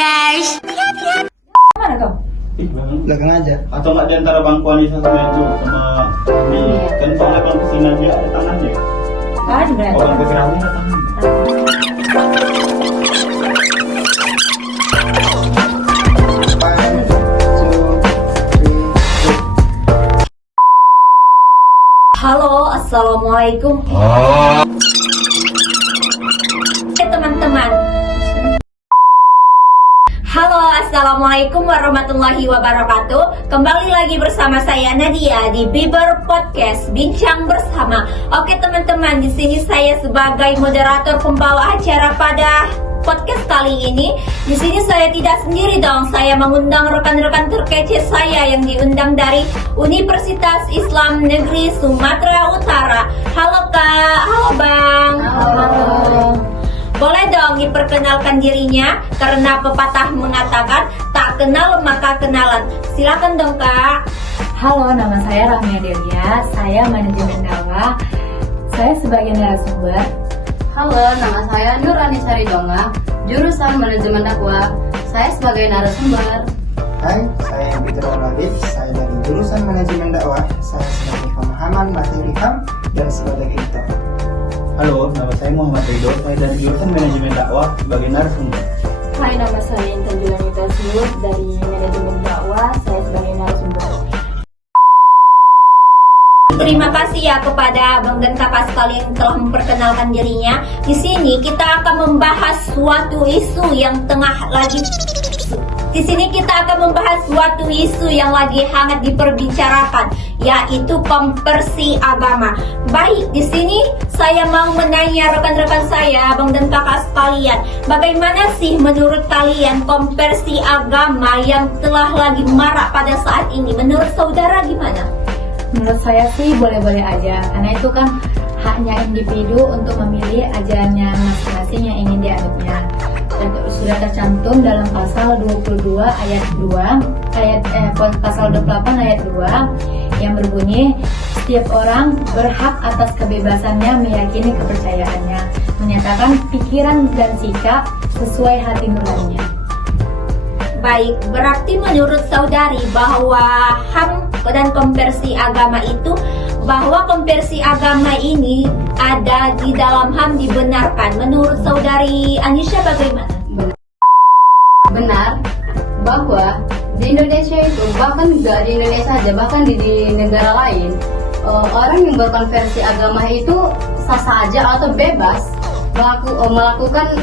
guys. Mana kau? Belakang aja. Atau nggak di antara bangku Anissa sama Enzo sama ini kan soalnya bangku Sina dia ada tangannya. Ada berarti. Oh, bangku Sina ada tangannya. One, two, three, go. Halo, assalamualaikum. Teman-teman. Halo, assalamualaikum warahmatullahi wabarakatuh. Kembali lagi bersama saya Nadia di Biber Podcast Bincang Bersama. Oke teman-teman, di sini saya sebagai moderator pembawa acara pada podcast kali ini. Di sini saya tidak sendiri dong. Saya mengundang rekan-rekan terkece saya yang diundang dari Universitas Islam Negeri Sumatera Utara. Halo Kak, halo Bang. Halo. Boleh dong diperkenalkan dirinya karena pepatah mengatakan tak kenal maka kenalan. Silakan dong Kak. Halo, nama saya Ramia Delia, saya manajemen dakwah. Saya sebagai narasumber. Halo, nama saya Nur Anisari Donga, jurusan manajemen dakwah. Saya sebagai narasumber. Hai, saya Fitra Labib. Saya dari jurusan manajemen dakwah. Saya sebagai pemahaman materi HAM dan sebagai editor. Halo, nama saya Muhammad Ridho. Saya dari jurusan manajemen dakwah sebagai narasumber. Hai, nama saya Intan Julanita Silut dari manajemen dakwah. Saya sebagai narasumber. Terima kasih ya kepada Bang dan Kakak sekalian yang telah memperkenalkan dirinya. Di sini kita akan membahas suatu isu yang lagi hangat diperbicarakan, yaitu konversi agama. Baik, di sini saya mau menanya rekan-rekan saya, Bang dan Kakak sekalian, bagaimana sih menurut kalian konversi agama yang telah lagi marak pada saat ini? Menurut saudara gimana? Menurut saya sih boleh-boleh aja, karena itu kan haknya individu untuk memilih ajarannya masing-masing yang ingin dianutnya. Dan sudah tercantum dalam pasal 22 ayat 2, pasal 28 ayat 2 yang berbunyi setiap orang berhak atas kebebasannya meyakini kepercayaannya, menyatakan pikiran dan sikap sesuai hati nuraninya. Baik, berarti menurut saudari bahwa HAM dan konversi agama itu, bahwa konversi agama ini ada di dalam HAM dibenarkan. Menurut saudari Anisha bagaimana? Benar bahwa di Indonesia itu, bahkan nggak di Indonesia saja, bahkan di negara lain, orang yang berkonversi agama itu sah-sah aja atau bebas melakukan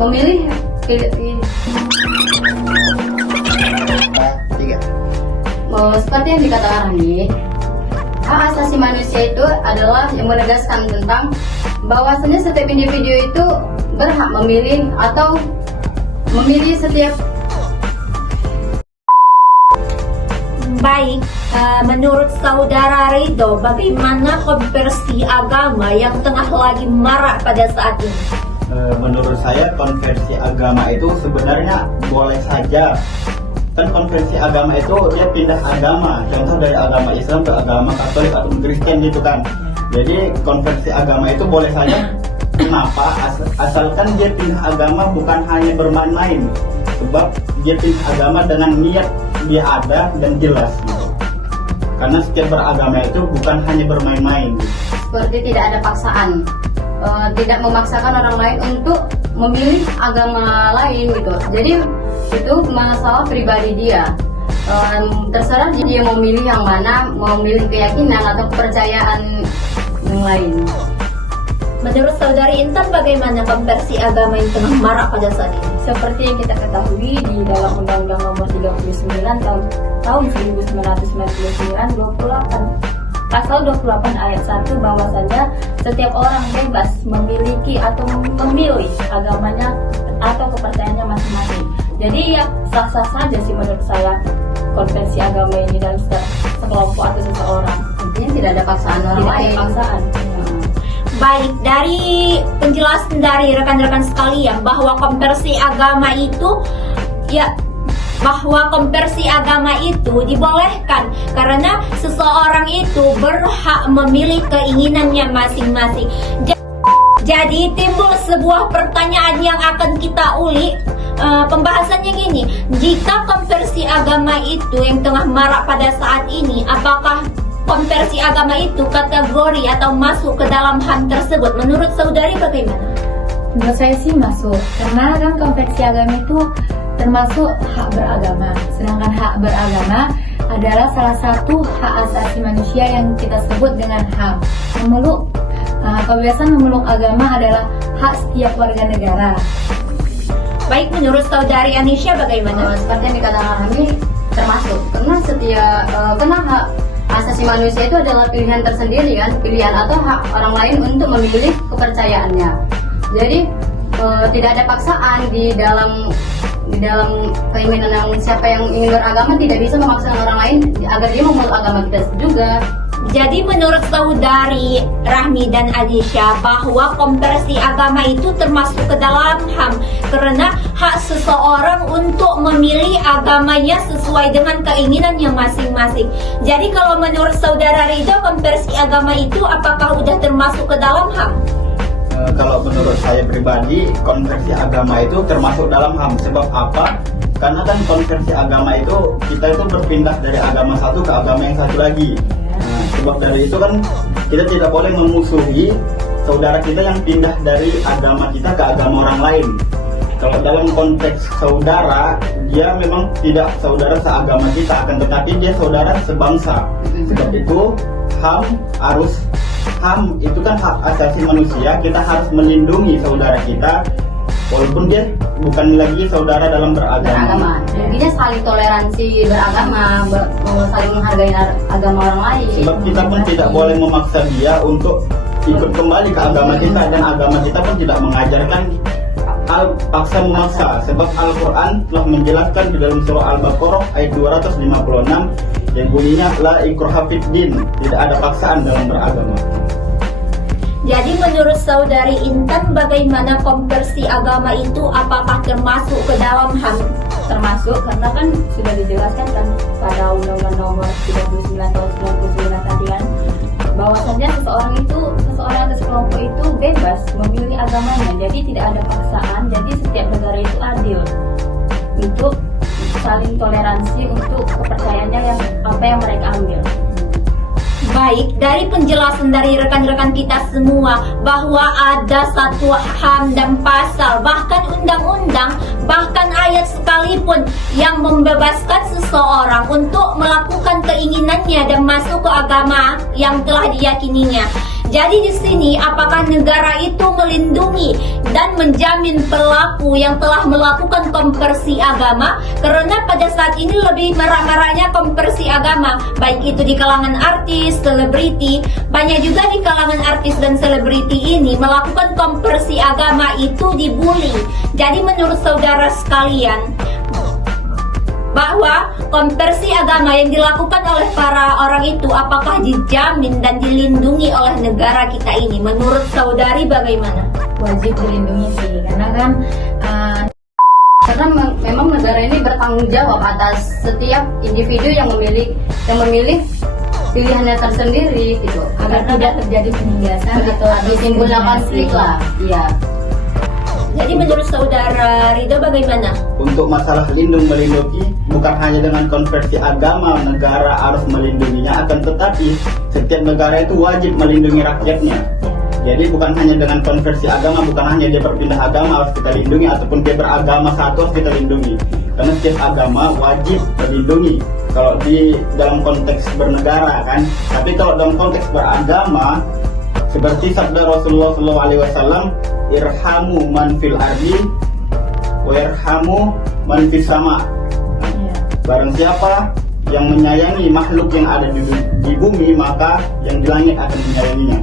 memilih seperti yang dikatakan Rani. Hak asasi manusia itu adalah yang menegaskan tentang bahwasanya setiap individu itu berhak memilih atau memilih setiap. Baik, menurut saudara Ridho, bagaimana konversi agama yang tengah lagi marak pada saat ini? Menurut saya konversi agama itu sebenarnya boleh saja. Kan konversi agama itu dia pindah agama, contoh dari agama Islam ke agama Katolik atau Kristen gitu kan. Jadi konversi agama itu boleh saja. Kenapa? Asalkan dia pindah agama bukan hanya bermain-main, sebab dia pindah agama dengan niat dia ada dan jelas gitu. Karena setiap beragama itu bukan hanya bermain-main. Seperti tidak ada paksaan, tidak memaksakan orang lain untuk memilih agama lain gitu. Jadi itu masalah pribadi dia. Terserah dia mau milih yang mana, mau milih keyakinan atau kepercayaan yang lain. Menurut saudari Intan bagaimana konversi agama yang tengah marak pada saat ini? Seperti yang kita ketahui di dalam Undang-Undang Nomor 39 tahun 1999 Pasal 28 ayat 1 bahwasanya setiap orang bebas memiliki atau memilih agamanya atau kepercayaannya masing-masing. Jadi ya sah-sah saja sih menurut saya konversi agama ini dalam sekelompok atau seseorang. Intinya tidak ada paksaan orang Tidak lain. ada paksaan. Baik, dari penjelasan dari rekan-rekan sekalian bahwa konversi agama itu dibolehkan karena seseorang itu berhak memilih keinginannya masing-masing. Jadi timbul sebuah pertanyaan yang akan kita ulik, pembahasannya gini, jika konversi agama itu yang tengah marak pada saat ini, apakah konversi agama itu kategori atau masuk ke dalam HAM tersebut? Menurut saudari bagaimana? Menurut saya sih masuk, karena kan konversi agama itu termasuk hak beragama. Sedangkan hak beragama adalah salah satu hak asasi manusia yang kita sebut dengan HAM. Kebebasan memeluk agama adalah hak setiap warga negara. Baik, menurut saudari Anisha bagaimana? Seperti yang dikatakan Rami, termasuk karena hak asasi manusia itu adalah pilihan tersendiri kan, pilihan atau hak orang lain untuk memilih kepercayaannya. Jadi tidak ada paksaan di dalam keinginan yang siapa yang ingin beragama tidak bisa memaksakan orang lain agar dia memeluk agama kita juga. Jadi menurut saudari Rahmi dan Anisha bahwa konversi agama itu termasuk ke dalam HAM karena hak seseorang untuk memilih agamanya sesuai dengan keinginannya masing-masing. Jadi kalau menurut saudara Ridho, konversi agama itu apakah udah termasuk ke dalam HAM? Kalau menurut saya pribadi, konversi agama itu termasuk dalam HAM. Sebab apa? Karena kan konversi agama itu kita itu berpindah dari agama satu ke agama yang satu lagi. Nah, sebab dari itu kan kita tidak boleh memusuhi saudara kita yang pindah dari agama kita ke agama orang lain. Kalau dalam konteks saudara, dia memang tidak saudara seagama kita, akan tetapi dia saudara sebangsa. Sebab itu HAM itu kan hak asasi manusia, kita harus melindungi saudara kita walaupun dia bukan lagi saudara dalam beragama. Intinya saling toleransi beragama, saling menghargai agama orang lain. Sebab kita pun tidak boleh memaksa dia untuk ikut kembali ke agama kita, dan agama kita pun tidak mengajarkan paksa memaksa. Sebab Al-Quran telah menjelaskan di dalam surah Al-Baqarah ayat 256 yang bunyinya la ikraha fid din, tidak ada paksaan dalam beragama. Jadi menurut saudari Intan bagaimana konversi agama itu apakah termasuk ke dalam HAM? Termasuk karena kan sudah dijelaskan kan pada Undang-Undang Nomor 39 tahun 99 tadi kan, bahwasanya seseorang atau sekelompok itu bebas memilih agamanya, jadi tidak ada paksaan. Jadi setiap negara itu adil untuk saling toleransi untuk kepercayaannya yang mereka ambil. Baik, dari penjelasan dari rekan-rekan kita semua bahwa ada satu HAM dan pasal, bahkan undang-undang, bahkan ayat sekalipun yang membebaskan seseorang untuk melakukan keinginannya dan masuk ke agama yang telah diyakininya. Jadi di sini apakah negara itu melindungi dan menjamin pelaku yang telah melakukan konversi agama? Karena pada saat ini lebih marak-maraknya konversi agama, baik itu di kalangan artis, selebriti. Banyak juga di kalangan artis dan selebriti ini melakukan konversi agama itu dibully. Jadi menurut saudara sekalian, bahwa konversi agama yang dilakukan oleh para orang itu apakah dijamin dan dilindungi oleh negara kita ini? Menurut saudari bagaimana? Wajib dilindungi sih, karena kan memang negara ini bertanggung jawab atas setiap individu yang memilih pilihannya tersendiri gitu, agar tidak terjadi penindasan atau ditimbulkan konflik lah. Iya. Jadi menurut saudara Ridho bagaimana? Untuk masalah melindungi bukan hanya dengan konversi agama negara harus melindunginya, akan tetapi setiap negara itu wajib melindungi rakyatnya. Jadi bukan hanya dengan konversi agama, bukan hanya dia berpindah agama harus kita lindungi, ataupun dia beragama satu harus kita lindungi. Karena setiap agama wajib melindungi kalau di dalam konteks bernegara kan. Tapi kalau dalam konteks beragama, seperti sabda Rasulullah SAW, irhamu man fil ardi wa irhamu man fis sama. Barang siapa yang menyayangi makhluk yang ada di bumi, maka yang di langit akan menyayanginya.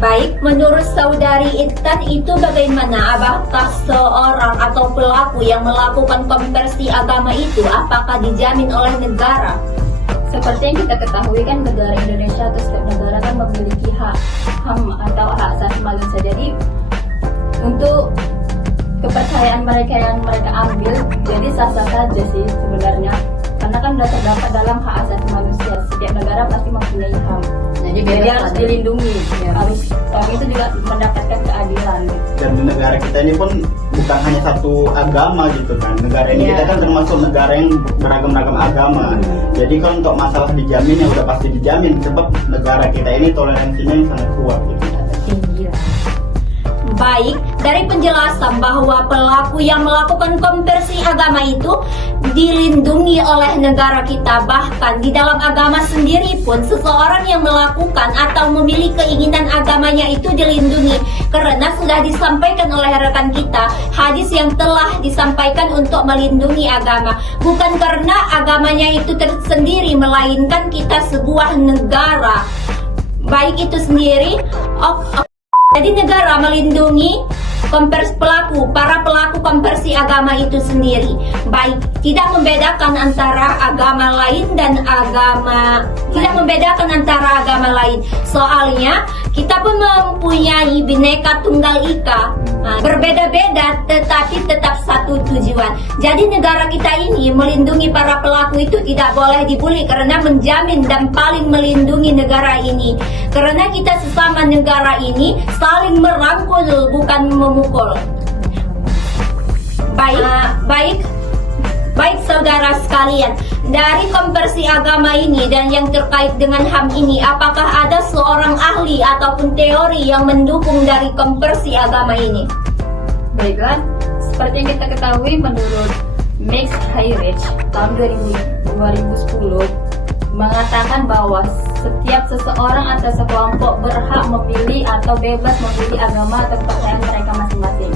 Baik, menurut saudari Intan itu bagaimana? Apakah seorang atau pelaku yang melakukan konversi agama itu apakah dijamin oleh negara? Seperti yang kita ketahui kan, negara Indonesia atau setiap negara kan memiliki HAM atau hak asasi manusia. Jadi untuk kepercayaan mereka yang mereka ambil, jadi sah-sah saja sih sebenarnya, karena kan sudah terdapat dalam hak asasi manusia. Setiap negara pasti mempunyai HAM. Nah Jadi Jadi bebas harus lah. dilindungi, Ya. harus orang itu juga mendapatkan keadilan. Dan di negara kita ini pun bukan hanya satu agama gitu kan. Negara ini Iya. kita kan termasuk negara yang beragam-ragam agama. Jadi kalau untuk masalah dijamin ya udah pasti dijamin, sebab negara kita ini toleransinya yang sangat kuat gitu. Tinggi lah. Baik, dari penjelasan bahwa pelaku yang melakukan konversi agama itu dilindungi oleh negara kita. Bahkan di dalam agama sendiri pun seseorang yang melakukan atau memilih keinginan agamanya itu dilindungi. Karena sudah disampaikan oleh rekan kita hadis yang telah disampaikan untuk melindungi agama. Bukan karena agamanya itu tersendiri, melainkan kita sebuah negara. Baik itu sendiri. Jadi negara melindungi para pelaku konversi agama itu sendiri. Baik, tidak membedakan antara agama lain dan lain. Soalnya kita pun mempunyai Bhinneka Tunggal Ika. Berbeda-beda tetapi tetap satu tujuan. Jadi negara kita ini melindungi para pelaku itu tidak boleh dibully, karena menjamin dan paling melindungi negara ini. Karena kita sesama negara ini saling merangkul, bukan memukul. Baik saudara sekalian, dari konversi agama ini dan yang terkait dengan HAM ini, apakah ada seorang ahli ataupun teori yang mendukung dari konversi agama ini? Baiklah, seperti yang kita ketahui menurut Max Hayridge tahun 2010 mengatakan bahwa setiap seseorang atau sekelompok berhak memilih atau bebas memilih agama atau kepercayaan mereka masing-masing.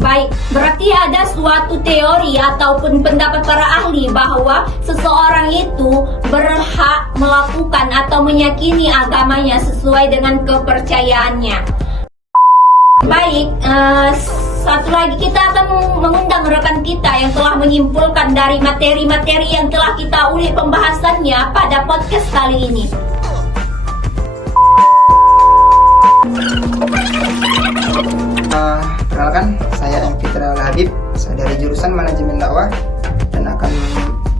Baik, berarti ada suatu teori ataupun pendapat para ahli bahwa seseorang itu berhak melakukan atau meyakini agamanya sesuai dengan kepercayaannya. Baik, satu lagi kita akan mengundang rekan kita yang telah menyimpulkan dari materi-materi yang telah kita ulik pembahasannya pada podcast kali ini. Perkenalkan, saya M. Fitra Habib, saya dari jurusan Manajemen Dakwah dan akan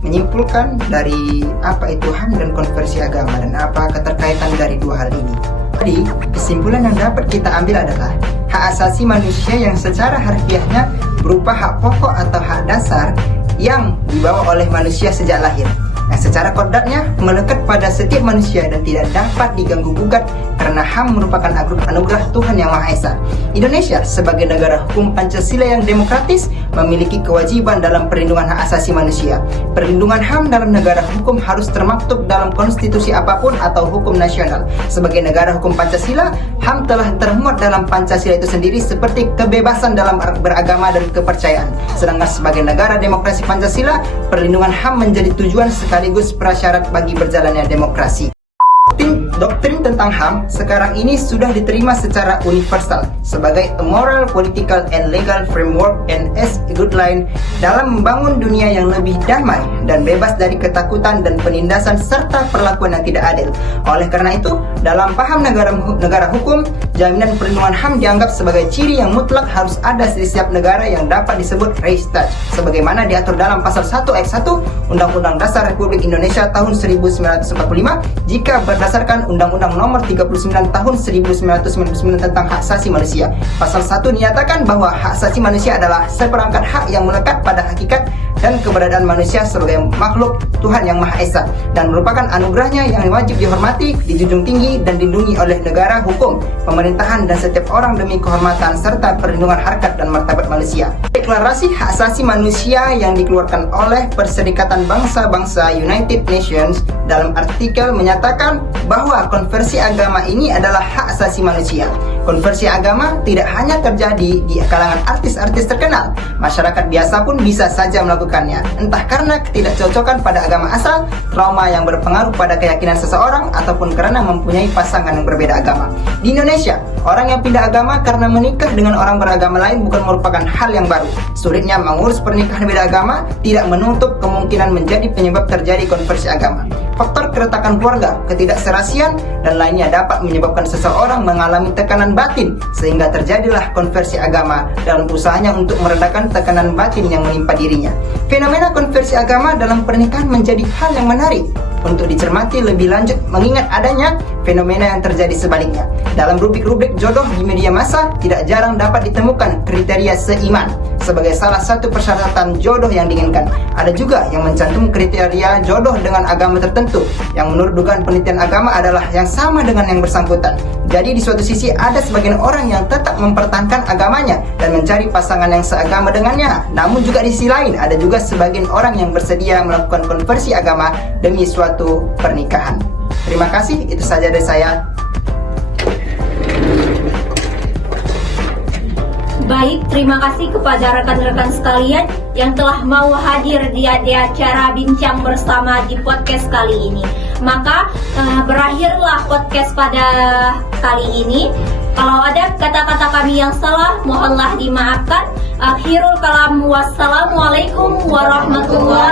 menyimpulkan dari apa itu HAM dan konversi agama dan apa keterkaitan dari dua hal ini. Jadi, kesimpulan yang dapat kita ambil adalah hak asasi manusia yang secara harfiahnya berupa hak pokok atau hak dasar yang dibawa oleh manusia sejak lahir, yang secara kodratnya melekat pada setiap manusia dan tidak dapat diganggu-gugat karena HAM merupakan anugerah Tuhan Yang Maha Esa. Indonesia sebagai negara hukum Pancasila yang demokratis memiliki kewajiban dalam perlindungan hak asasi manusia. Perlindungan HAM dalam negara hukum harus termaktub dalam konstitusi apapun atau hukum nasional. Sebagai negara hukum Pancasila, HAM telah termuat dalam Pancasila itu sendiri seperti kebebasan dalam beragama dan kepercayaan. Sedangkan sebagai negara demokrasi Pancasila, perlindungan HAM menjadi tujuan sekaligus prasyarat bagi berjalannya demokrasi. Doktrin tentang HAM sekarang ini sudah diterima secara universal sebagai a moral, political, and legal framework and as a guideline dalam membangun dunia yang lebih damai dan bebas dari ketakutan dan penindasan serta perlakuan yang tidak adil. Oleh karena itu, dalam paham negara hukum, jaminan perlindungan HAM dianggap sebagai ciri yang mutlak harus ada di setiap negara yang dapat disebut Rechtsstaat, sebagaimana diatur dalam pasal 1 ayat 1 Undang-Undang Dasar Republik Indonesia tahun 1945 jika berdasarkan Undang-Undang Nomor 39 Tahun 1999 tentang Hak Asasi Manusia. Pasal 1 dinyatakan bahwa hak asasi manusia adalah seperangkat hak yang melekat pada hakikat dan keberadaan manusia sebagai makhluk Tuhan Yang Maha Esa dan merupakan anugerahnya yang wajib dihormati, dijunjung tinggi dan dilindungi oleh negara hukum, pemerintahan dan setiap orang demi kehormatan serta perlindungan harkat dan martabat manusia. Deklarasi Hak Asasi Manusia yang dikeluarkan oleh Perserikatan Bangsa-Bangsa United Nations dalam artikel menyatakan bahwa konversi agama ini adalah hak asasi manusia. Konversi agama tidak hanya terjadi di kalangan artis-artis terkenal, masyarakat biasa pun bisa saja melakukannya, entah karena ketidakcocokan pada agama asal, trauma yang berpengaruh pada keyakinan seseorang, ataupun karena mempunyai pasangan yang berbeda agama. Di Indonesia, orang yang pindah agama karena menikah dengan orang beragama lain bukan merupakan hal yang baru. Sulitnya mengurus pernikahan beda agama tidak menutup kemungkinan menjadi penyebab terjadi konversi agama. Faktor keretakan keluarga, ketidakserasian, dan lainnya dapat menyebabkan seseorang mengalami tekanan batin sehingga terjadilah konversi agama dalam usahanya untuk meredakan tekanan batin yang menimpa dirinya. Fenomena konversi agama dalam pernikahan menjadi hal yang menarik untuk dicermati lebih lanjut mengingat adanya fenomena yang terjadi sebaliknya. Dalam rubrik-rubrik jodoh di media massa, tidak jarang dapat ditemukan kriteria seiman sebagai salah satu persyaratan jodoh yang diinginkan. Ada juga yang mencantum kriteria jodoh dengan agama tertentu, yang menurut dugaan penelitian agama adalah yang sama dengan yang bersangkutan. Jadi di suatu sisi ada sebagian orang yang tetap mempertahankan agamanya dan mencari pasangan yang seagama dengannya. Namun juga di sisi lain ada juga sebagian orang yang bersedia melakukan konversi agama demi suatu pernikahan. Terima kasih, itu saja dari saya. Baik, terima kasih kepada rekan-rekan sekalian yang telah mau hadir di acara Bincang Bersama di podcast kali ini. Maka berakhirlah podcast pada kali ini. Kalau ada kata-kata kami yang salah, mohonlah dimaafkan. Akhirul kalam, wassalamualaikum warahmatullahi